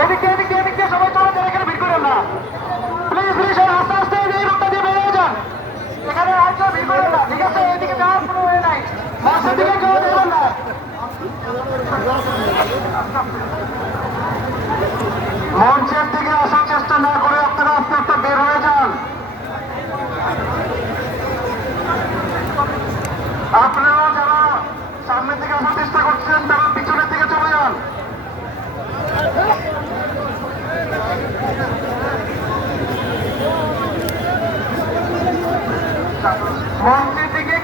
এদিক দিয়ে এদিক দিয়ে এদিক না। প্লিজ প্লিজ আস্তে আস্তে এই রোডটা দিয়ে এখানে আর কেউ না। ঠিক এদিকে যাওয়ার কোনো ওয়ে নাই। মঞ্চের না। মঞ্চের দিকে আসার চেষ্টা না করে আপনারা আস্তে আস্তে বের হয়ে যান। আপনারা যারা সামনের দিকে আসার চেষ্টা করছেন মন্দির থেকে